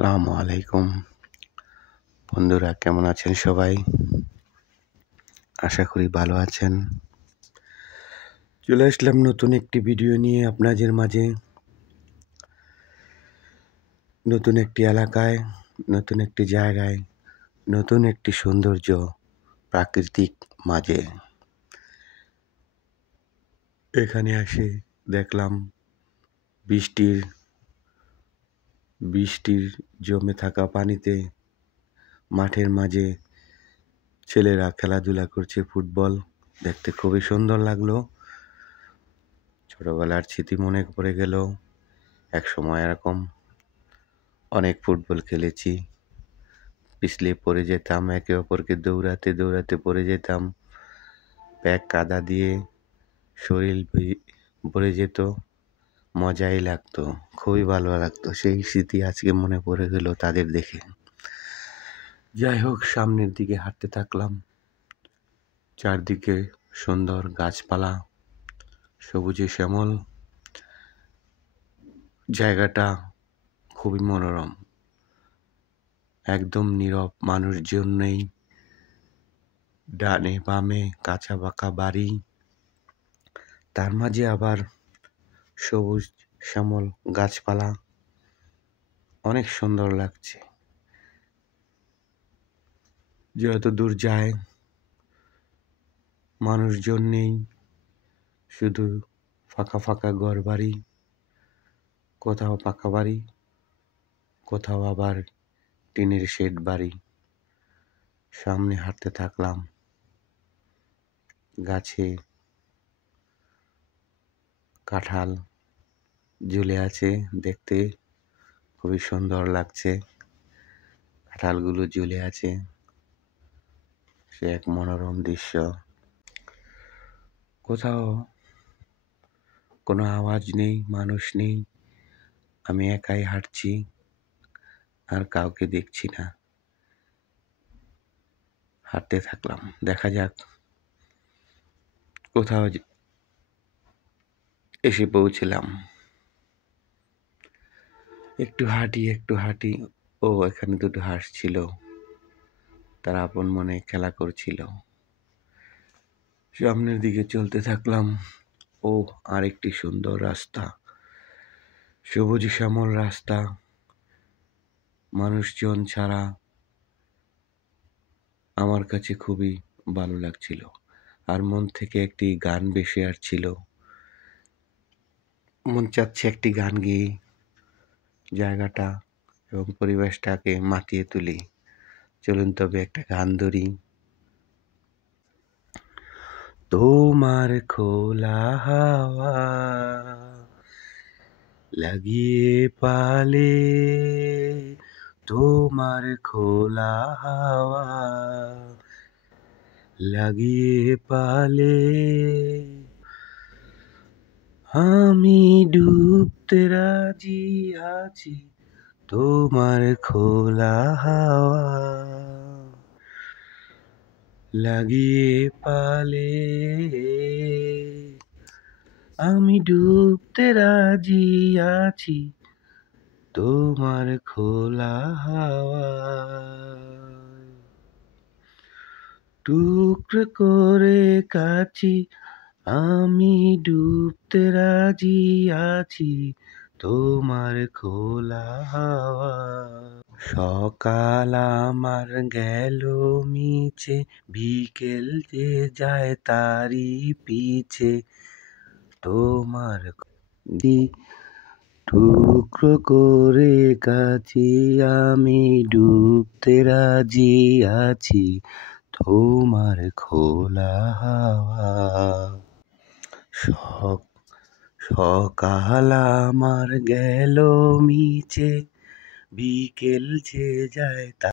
আসসালামু আলাইকুম বন্ধুরা, কেমন আছেন সবাই? আশা করি ভালো আছেন। চলে আসলাম নতুন একটি ভিডিও নিয়ে আপনাদের মাঝে। নতুন একটি এলাকায়, নতুন একটি জায়গায়, নতুন একটি সৌন্দর্য প্রাকৃতিক মাঝে এখানে আসে দেখলাম বৃষ্টির জমে থাকা পানিতে মাঠের মাঝে ছেলেরা খেলাধুলা করছে ফুটবল। দেখতে খুবই সুন্দর লাগলো। ছোটবেলার স্মৃতি মনে পড়ে গেল। এক সময় এরকম অনেক ফুটবল খেলেছি। পিছলে পড়ে যেতাম, একে অপরকে দৌড়াতে দৌড়াতে পড়ে যেতাম। প্যাক কাদা দিয়ে শরীর ভরে যেত, মজাই লাগতো, খুবই ভালো লাগতো। সেই স্মৃতি আজকে মনে পড়ে গেল তাদের দেখে। যাই হোক, সামনের দিকে হাঁটতে থাকলাম। চারদিকে সুন্দর গাছপালা, সবুজে শ্যামল, জায়গাটা খুবই মনোরম, একদম নীরব, মানুষজন নেই। ডানে বামে কাঁচা বাঁকা বাড়ি, তার মাঝে আবার সবুজ শ্যামল গাছপালা, অনেক সুন্দর লাগছে। যত দূর যায় মানুষজন নেই, শুধু ফাঁকা ফাঁকা ঘর বাড়ি, কোথাও পাকা বাড়ি, কোথাও আবার টিনের শেড বাড়ি। সামনে হাঁটতে থাকলাম, গাছে কাঁঠাল ঝুলে আছে, দেখতে খুবই সুন্দর লাগছে। কাঁঠালগুলো ঝুলে আছে, সে এক মনোরম দৃশ্য। কোথাও কোনো আওয়াজ নেই, মানুষ নেই, আমি একাই হাঁটছি, আর কাউকে দেখছি না। হাঁটতে থাকলাম, দেখা যাক কোথাও এসে পৌঁছলাম। একটু হাঁটি, ও এখানে দুটো হাঁস ছিল, তারা আপন মনে খেলা করছিল। সামনের দিকে চলতে থাকলাম। ও আরেকটি সুন্দর রাস্তা, সবুজ শ্যামল রাস্তা, মানুষজন ছাড়া। আমার কাছে খুবই ভালো লাগছিল, আর মন থেকে একটি গান ভেসে আসছিল। মন চাচ্ছে একটি গান গেয়ে জায়গাটা এবং পরিবেশটাকে মাতিয়ে তুলি। চলুন তবে একটা গান ধরি। তোমার খোলা হাওয়া লাগিয়ে পালে, তোমার খোলা হাওয়া লাগিয়ে পালে, আমি ডুবতে রাজি আছি, তোমার খোলা হাওয়া লাগিয়ে পালে, আমি ডুবতে রাজি আছি, তোমার খোলা হাওয়া। টুকরো করে কাছি, আমি ডুবতে রাজি আছি, তোমার খোলা হাওয়া। সকাল আমার গেল মিছে, বিকেল যে যায় তারি পিছে, তোমার টুকরো করে কাছি, আমি ডুবতে রাজি আছি, তোমার খোলা হাওয়া। সকাল আমার গেল মিছে, বিকেল যে যায়